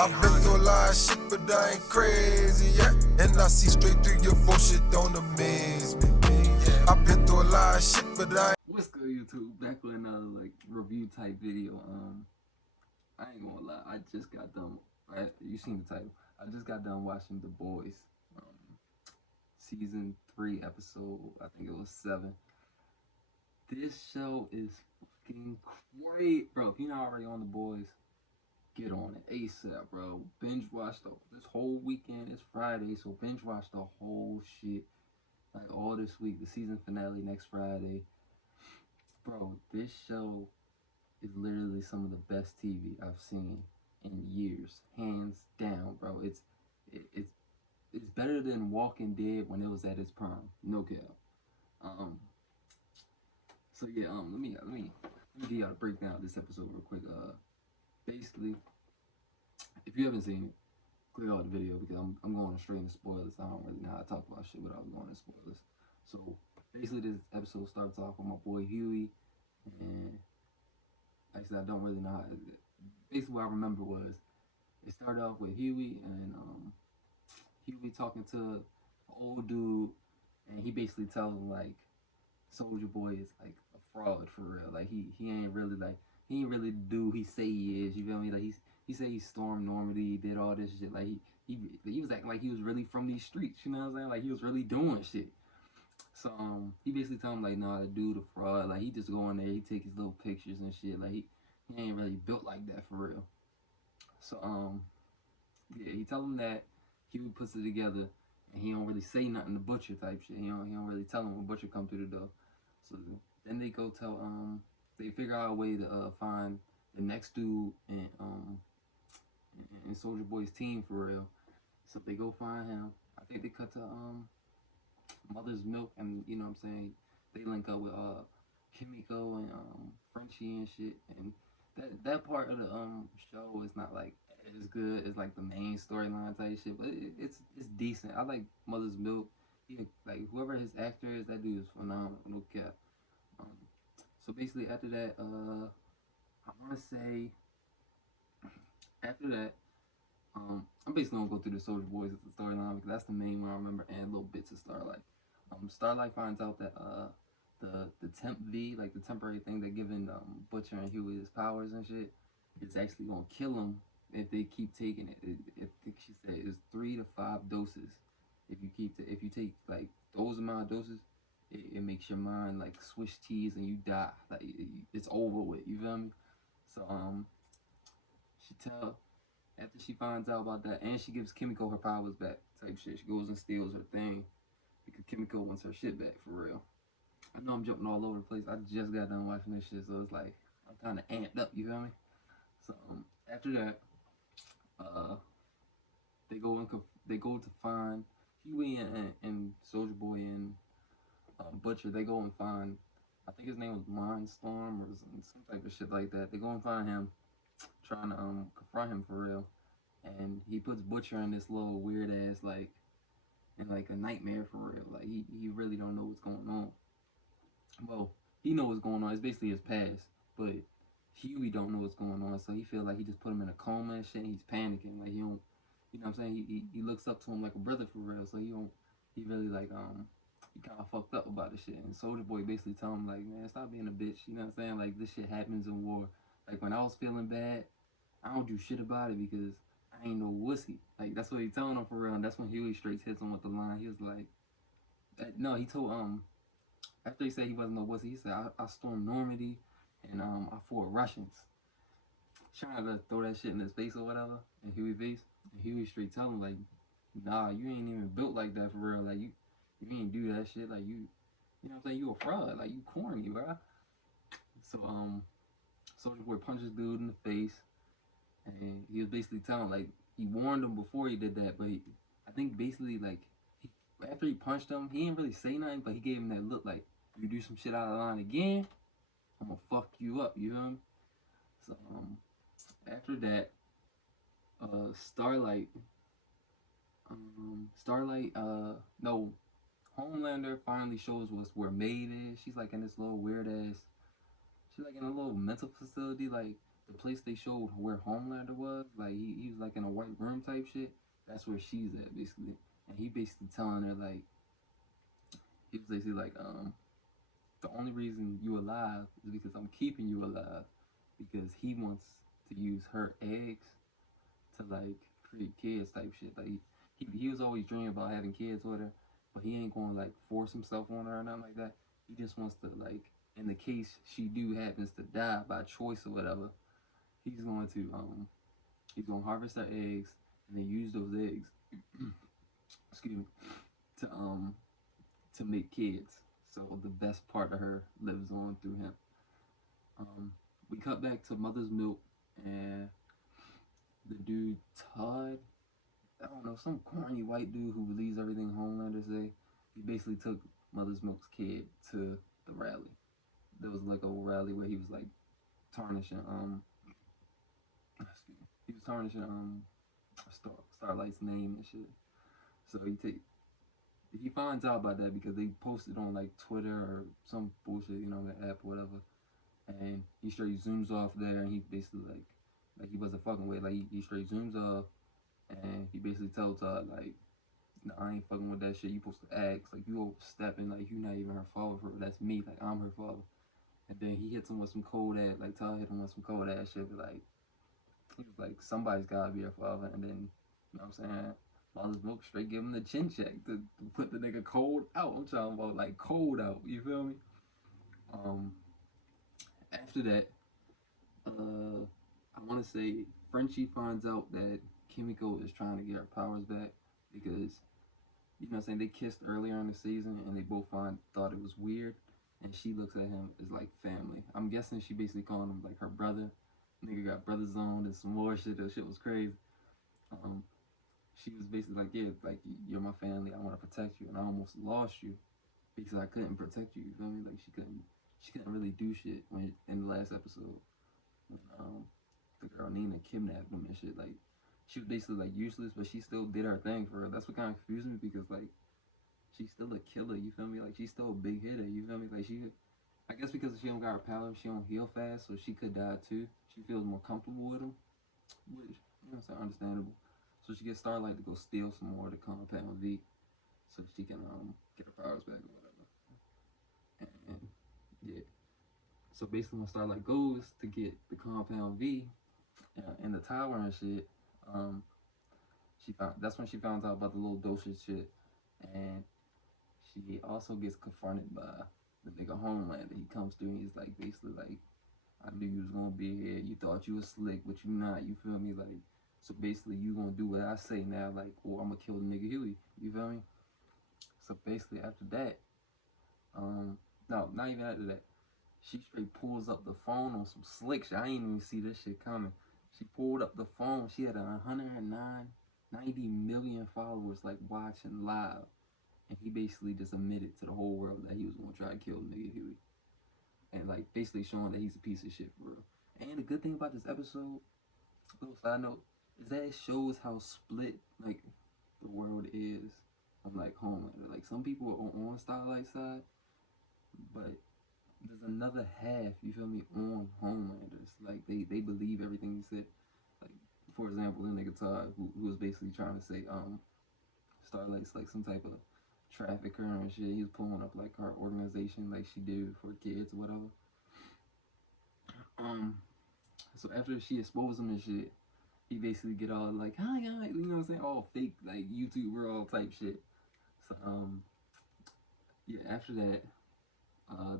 I've been through a lot of shit, but I ain't crazy yet. And I see straight through your bullshit, don't amaze me. I've been through a lot of shit, but I ain't. What's good, YouTube? Back with another review type video. I ain't gonna lie, I just got done. You seen the title? I just got done watching The Boys, season 3, episode. I think it was 7. This show is fucking great, bro. If you're not already on The Boys, get on it ASAP, bro. Binge watch this whole weekend. It's Friday, so binge watch the whole shit. Like all this week. The season finale next Friday. Bro, this show is literally some of the best TV I've seen in years, hands down, bro. It's better than Walking Dead when it was at its prime, no cap. So yeah, let me give y'all a breakdown of this episode real quick. Basically, if you haven't seen it, click out the video because I'm going straight into spoilers. I don't really know how to talk about shit without going into spoilers. So basically, this episode starts off with my boy Huey, and actually I don't really know how. Basically, what I remember was it started off with Huey and Huey talking to an old dude, and he basically tells him like Soldier Boy is like a fraud for real. Like he ain't really the dude he say he is. You feel me? Like he said he stormed Normandy, he did all this shit. Like he was acting like he was really from these streets. You know what I'm saying? Like he was really doing shit. So he basically told him like, nah, the dude a fraud. Like he just go in there, he take his little pictures and shit. Like he ain't really built like that for real. So yeah, he tell him that. Huey puts it together, and he don't really say nothing to Butcher type shit. He don't really tell him when Butcher come through the door. So then they go tell they figure out a way to find the next dude in Soldier Boy's team for real. So they go find him. I think they cut to Mother's Milk, and you know what I'm saying, they link up with Kimiko and Frenchie and shit, and that part of the show is not like as good as like the main storyline type shit, but it's decent. I like Mother's Milk. Yeah, like whoever his actor is, that dude is phenomenal. No cap. Um, so basically after that, I want to say after that, I'm basically gonna go through the Soldier Boys as the storyline because that's the main one I remember, and little bits of Starlight. Starlight finds out that the temp V, like the temporary thing that giving Butcher and Huey his powers and shit, is actually gonna kill him if they keep taking it. I think she said it's 3 to 5 doses. If you take like those amount of doses, it makes your mind like Swiss cheese and you die. Like it's over with. You feel me? So she tell after she finds out about that, and she gives Kimiko her powers back type shit. She goes and steals her thing because Kimiko wants her shit back for real. I know I'm jumping all over the place. I just got done watching this shit, so it's like I'm kind of amped up. You feel me? So after that, uh, they go to find Huey and Soldier Boy and Butcher. They go and find, I think his name was Mindstorm or some type of shit like that. They go and find him, trying to confront him for real, and he puts Butcher in this little weird ass like in like a nightmare for real. Like he really don't know what's going on. Well, he know what's going on. It's basically his past, but Huey don't know what's going on. So he feel like he just put him in a coma and shit. And he's panicking. Like he don't, you know what I'm saying? He looks up to him like a brother for real. So he don't. He really like he kind of fucked up about this shit. And Soldier Boy basically tell him like, man, stop being a bitch. You know what I'm saying? Like this shit happens in war. Like when I was feeling bad, I don't do shit about it because I ain't no wussy. Like that's what he telling him for real. And that's when Huey straight hits him with the line. He was like, no, he told after he said he wasn't no wussy, he said I stormed Normandy and I fought Russians. Trying to throw that shit in his face or whatever, and Huey face, and Huey straight tell him like, nah, you ain't even built like that for real. Like you ain't do that shit. Like you know what I'm saying? You a fraud. Like you corny, bro. So Soldier Boy punches dude in the face, and he was basically telling like he warned him before he did that, but I think basically like after he punched him, he didn't really say nothing, but he gave him that look like you do some shit out of line again, I'm gonna fuck you up. You know? So after that, Starlight, no, Homelander finally shows us where Maid is. She's like in this little weird ass. She's like in a little mental facility. Like the place they showed where Homelander was, like he was like in a white room type shit. That's where she's at basically, and he basically telling her like he was basically like the only reason you alive is because I'm keeping you alive because he wants to use her eggs to like create kids type shit. Like he was always dreaming about having kids with her, but he ain't gonna like force himself on her or nothing like that. He just wants to like in the case she do happens to die by choice or whatever, he's gonna harvest her eggs and then use those eggs excuse me to to make kids. So the best part of her lives on through him. We cut back to Mother's Milk and the dude Todd. I don't know, some corny white dude who believes everything Homelander say. He basically took Mother's Milk's kid to the rally. There was like a rally where he was like tarnishing excuse me. He was tarnishing Starlight's name and shit. So he finds out about that because they posted on like Twitter or some bullshit, you know, the app or whatever. And he straight zooms off there and he basically like he wasn't fucking with, like he straight zooms off and he basically tells Todd like, no, I ain't fucking with that shit. You supposed to ask, like you overstepping, like you not even her father for her. That's me, like I'm her father. And then he hits him with some cold ass, like Todd hit him with some cold ass shit, but like he was like, somebody's gotta be her father. And then, you know what I'm saying? Mother's Milk straight give him the chin check to put the nigga cold out. I'm talking about like cold out. You feel me? After that, I want to say Frenchie finds out that Kimiko is trying to get her powers back because you know what I'm saying, they kissed earlier in the season and they both thought it was weird, and she looks at him as like family. I'm guessing she basically calling him like her brother. Nigga got brother zoned and some more shit. That shit was crazy. She was basically like, yeah, like you're my family. I want to protect you, and I almost lost you because I couldn't protect you. You feel me? Like she couldn't really do shit when in the last episode when the girl Nina kidnapped him and shit. Like she was basically like useless, but she still did her thing for her. That's what kind of confused me because like she's still a killer. You feel me? Like she's still a big hitter. You feel me? Like I guess because she don't got her power, she don't heal fast, so she could die too. She feels more comfortable with him, which you know, it's understandable. So she gets Starlight to go steal some more of the Compound V, so she can get her powers back or whatever. And yeah, so basically when Starlight goes to get the Compound V in the tower and shit, that's when she found out about the little dosage shit, and she also gets confronted by the nigga Homelander. He comes through and he's like basically like, I knew you was gonna be here. You thought you was slick, but you not. You feel me? Like, so basically you gonna do what I say now, like, or I'm gonna kill the nigga Huey. You feel me? So basically after that, no, not even after that. She straight pulls up the phone on some slick shit. I ain't even see this shit coming. She pulled up the phone. She had 90 million followers like watching live. And he basically just admitted to the whole world that he was gonna try to kill the nigga Huey. And like basically showing that he's a piece of shit for real. And the good thing about this episode, little side note, is that it shows how split like the world is on like Homelander. Like some people are on Starlight's side, but there's another half, you feel me, on Homelanders. Like they believe everything he said. Like for example, the nigga Todd who was basically trying to say Starlight's like some type of trafficker and shit. He was pulling up like her organization like she do for kids or whatever. So after she exposed him and shit, he basically get all like, hi guys, you know what I'm saying, all fake like YouTuber all type shit. So yeah, after that,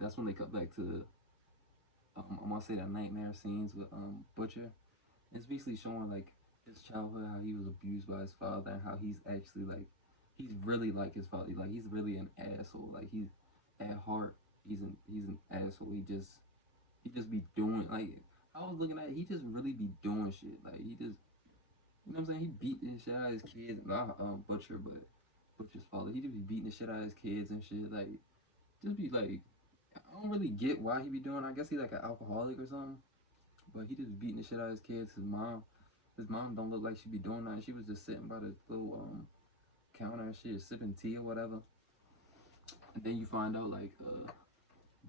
that's when they cut back to I'm gonna say the nightmare scenes with Butcher. It's basically showing like his childhood, how he was abused by his father, and how he's actually like he's really like his father. Like he's really an asshole. Like he's at heart he's an asshole. He just be doing like I was looking at it, he just really be doing shit. Like he just you know what I'm saying? He beat the shit out of his kids. Not Butcher, but Butcher's father. He just be beating the shit out of his kids and shit. Like just be like I don't really get why he be doing. I guess he like an alcoholic or something. But he just beating the shit out of his kids. His mom don't look like she be doing that. She was just sitting by the little counter and shit, sipping tea or whatever. And then you find out like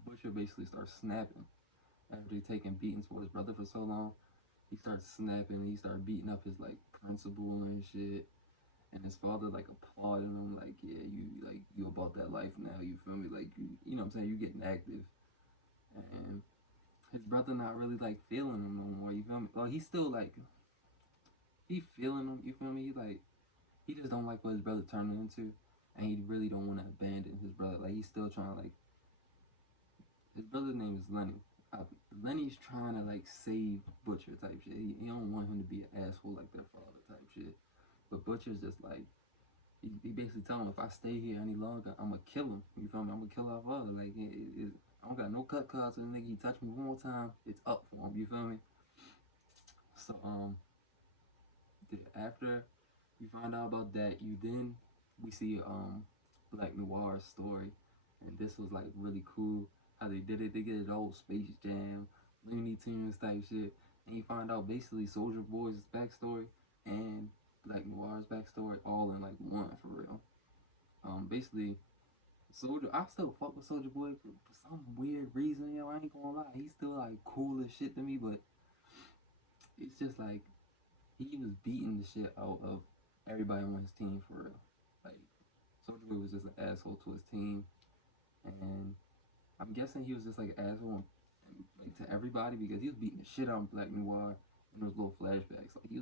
Butcher basically starts snapping after taking beatings for his brother for so long. he starts snapping. He started beating up his like principal and shit. And his father like applauding him, like, yeah, you about that life now. You feel me? Like you know what I'm saying? You getting active. And his brother not really like feeling him no more. You feel me? Well, he's still like he feeling him. You feel me? He just don't like what his brother turned into, and he really don't want to abandon his brother. Like he's still trying to like his brother's name is Lenny. Lenny's trying to like save Butcher type shit. He don't want him to be an asshole like their father type shit. But Butcher's just like he basically telling him if I stay here any longer, I'm gonna kill him. You feel me? I'm gonna kill our father. Like I don't got no cut cards so the nigga. He touch me one more time, it's up for him. You feel me? So after you find out about that, we see Black Noir's story, and this was like really cool how they did it. They get it old Space Jam, Looney Tunes type shit, and you find out basically Soldier Boy's backstory and Black Noir's backstory all in like one for real. Basically Soldier, I still fuck with Soldier Boy for some weird reason. Yo, I ain't gonna lie, he's still like cool as shit to me, but it's just like he was beating the shit out of everybody on his team for real. Like Soldier Boy was just an asshole to his team, and I'm guessing he was just like an asshole like to everybody because he was beating the shit out of Black Noir in those little flashbacks. Like he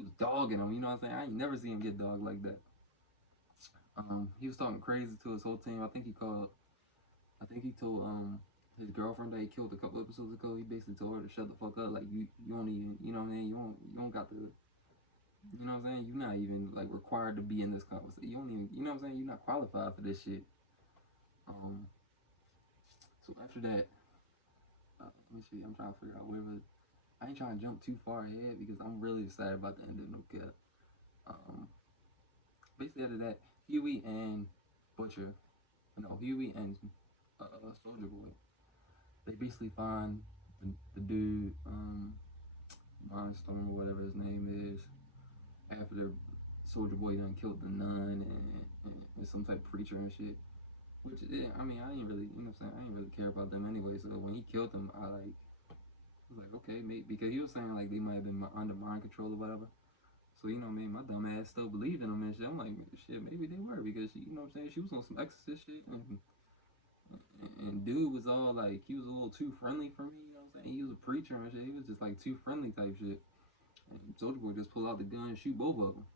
was dogging him. You know what I'm saying? I ain't never seen him get dogged like that. He was talking crazy to his whole team. I think he told his girlfriend that he killed a couple episodes ago. He basically told her to shut the fuck up. Like you don't even, you know what I mean? You don't got to, you know what I'm saying? You're not even like required to be in this conversation. You don't even, you know what I'm saying? You're not qualified for this shit. So after that, let me see. I'm trying to figure out I ain't trying to jump too far ahead because I'm really excited about the end of No Cap. Basically after that, Huey and Soldier Boy, they basically find the dude, Mindstorm or whatever his name is, after Soldier Boy done killed the nun and some type of preacher and shit. Which, yeah, I mean, I ain't really, you know what I'm saying? I ain't really care about them anyway. So when he killed them, I was like, okay, maybe, because he was saying like they might have been under mind control or whatever. So, you know what I mean? My dumb ass still believed in them and shit. I'm like, shit, maybe they were because, you know what I'm saying? She was on some exorcist shit and dude was all like, he was a little too friendly for me, you know what I'm saying? He was a preacher and shit. He was just like too friendly type shit. And Soldier Boy just pulled out the gun and shoot both of them.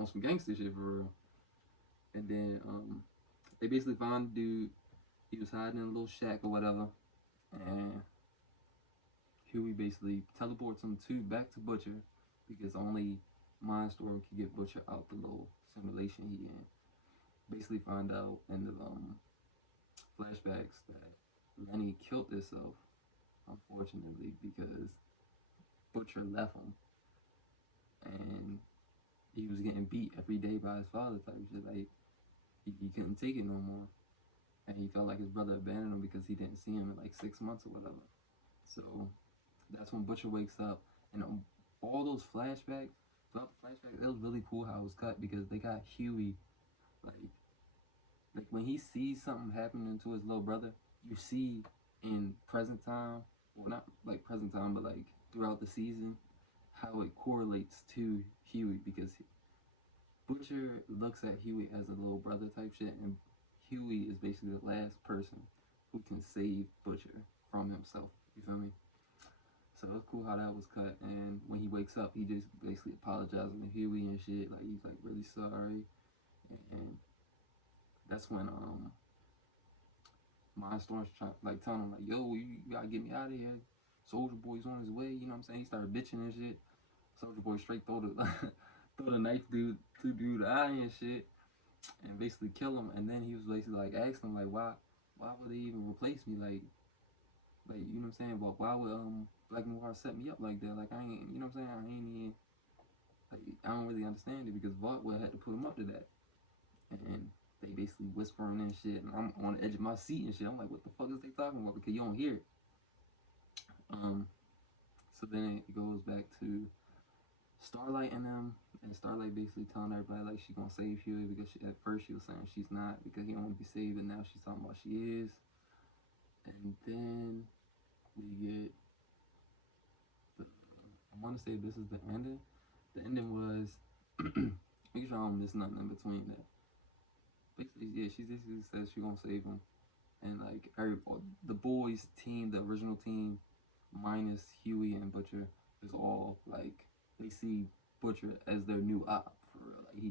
On some gangster shit for real. And then they basically found the dude. He was hiding in a little shack or whatever. And Huey basically teleports him back to Butcher because only Mindstorm could get Butcher out the little simulation he in. Basically find out in the flashbacks that Lenny killed himself, unfortunately, because Butcher left him. And he was getting beat every day by his father type shit. Like, he couldn't take it no more. And he felt like his brother abandoned him because he didn't see him in like 6 months or whatever. So that's when Butcher wakes up. And all those flashbacks, throughout the flashbacks, it was really cool how it was cut because they got Huey, like when he sees something happening to his little brother, you see in present time, well not like present time, but like throughout the season, how it correlates to Huey because Butcher looks at Huey as a little brother type shit, and Huey is basically the last person who can save Butcher from himself. You feel me? So it's cool how that was cut. And when he wakes up, he just basically apologizing to Huey and shit. Like he's like really sorry, and that's when Mindstorm's like telling him like, yo, you gotta get me out of here. Soldier Boy's on his way. You know what I'm saying? He started bitching and shit. Soldier Boy straight throw the knife through the eye and shit, and basically kill him. And then he was basically like asking him like, why would they even replace me? Like you know what I'm saying? But why would Black Noir set me up like that? Like I ain't, you know what I'm saying? I ain't even like I don't really understand it because Vought would have had to put him up to that. And they basically whispering and shit, and I'm on the edge of my seat and shit. I'm like, what the fuck is they talking about? Because you don't hear it. So then it goes back to Starlight and them, and Starlight basically telling everybody like she gonna save Huey because at first she was saying she's not because he don't want to be saved, and now she's talking about she is. And then we get want to say this is the ending. The ending was make sure I don't miss nothing in between that. Basically, yeah, she basically says she gonna save him, and like the boys team, the original team, minus Huey and Butcher, is all like they see Butcher as their new op for real. Like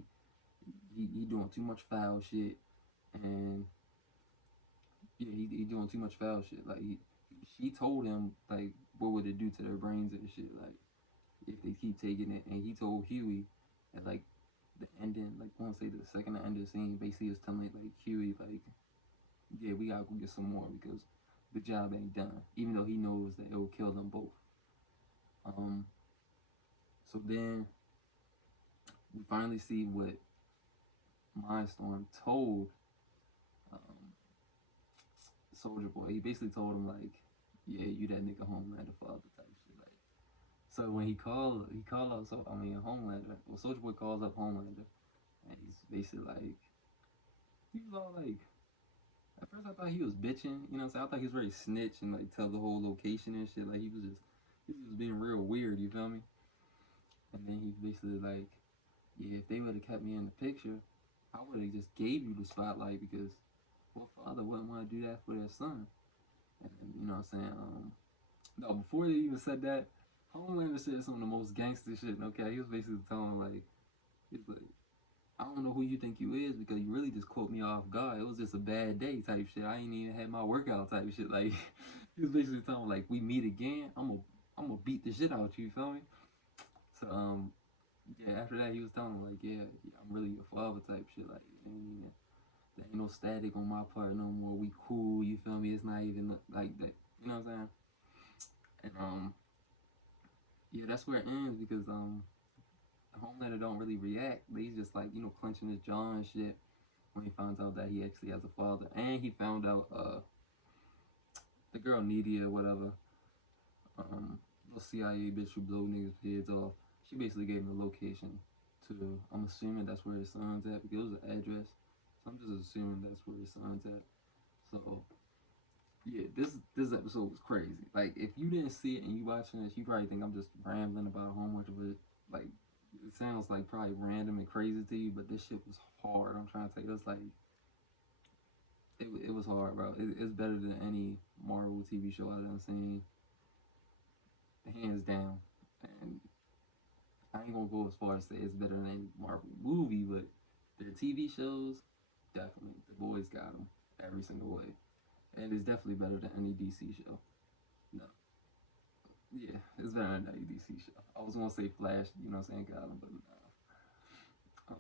he doing too much foul shit, and yeah, he doing too much foul shit. Like she told him like what would it do to their brains and shit. Like if they keep taking it, and he told Huey at like the ending, like I want to say the second to end of the scene, basically was telling like Huey like, yeah, we gotta go get some more because the job ain't done, even though he knows that it will kill them both. So then we finally see what Mindstorm told Soldier Boy. He basically told him like, yeah, you that nigga Homelander father type shit. Like, so when he called up, Homelander. Well, Soldier Boy calls up Homelander, and he's basically like, he was all like, at first I thought he was bitching, you know what I'm saying? I thought he was ready to snitch and like tell the whole location and shit. Like he was just being real weird, you feel me? And then he basically like, yeah, if they would have kept me in the picture, I would have just gave you the spotlight because what father wouldn't want to do that for their son? And you know what I'm saying? No, before they even said that, Homelander said some of the most gangster shit. Okay, he was basically telling like, he's like, I don't know who you think you is because you really just caught me off guard. It was just a bad day type shit. I ain't even had my workout type shit. Like he was basically telling like, we meet again, I'm gonna beat the shit out you feel me? So yeah, after that he was telling him like, yeah, I'm really your father type shit. Like there ain't no static on my part no more. We cool, you feel me? It's not even like that. You know what I'm saying? And yeah, that's where it ends because Homelander don't really react. He's just like, you know, clenching his jaw and shit when he finds out that he actually has a father. And he found out the girl Nidia or whatever, little CIA bitch who blow niggas' heads off. She basically gave him a location to, I'm assuming that's where his son's at because it was an address. So I'm just assuming that's where his son's at. So yeah, this episode was crazy. Like if you didn't see it and you watching this, you probably think I'm just rambling about how much of it, like it sounds like probably random and crazy to you, but this shit was hard. I'm trying to tell you, it's like it was hard, bro. It's better than any Marvel TV show I've done seen, hands down. And I ain't gonna go as far as say it's better than any Marvel movie, but their TV shows, definitely, the boys got them every single way. And it's definitely better than any DC show. No. Yeah, it's better than any DC show. I was gonna say Flash, you know what I'm saying, got him, but no.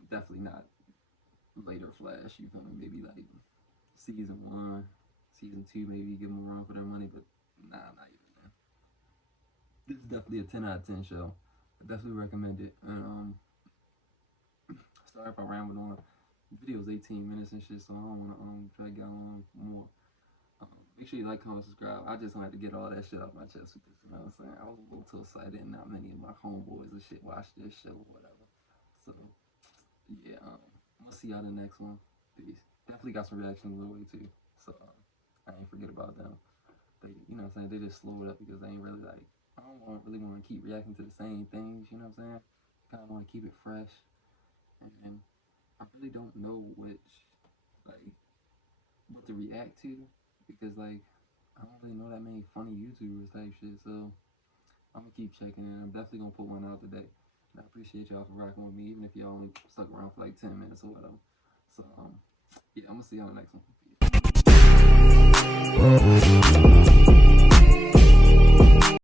Definitely not later Flash, you feel me? Maybe like season 1, season 2, maybe give them a run for their money, but nah, not even then. This is definitely a 10 out of 10 show. I definitely recommend it. And sorry if I rambled on. The video's 18 minutes and shit, so I don't want to drag on more. Make sure you like, comment, subscribe. I just wanted to get all that shit off my chest with this, you know what I'm saying? I was a little too excited, and not many of my homeboys and shit watch this show or whatever. So, yeah, I'm gonna see y'all in the next one. Peace. Definitely got some reactions on the way, too. So, I ain't forget about them. They, you know what I'm saying? They just slowed up because they ain't really like, I don't really want to keep reacting to the same things, you know what I'm saying? Kind of want to keep it fresh. And I really don't know what to react to. Because, like, I don't really know that many funny YouTubers type shit, so I'm gonna keep checking in. I'm definitely gonna put one out today. And I appreciate y'all for rocking with me, even if y'all only stuck around for like 10 minutes or whatever. So, yeah, I'm gonna see y'all in the next one.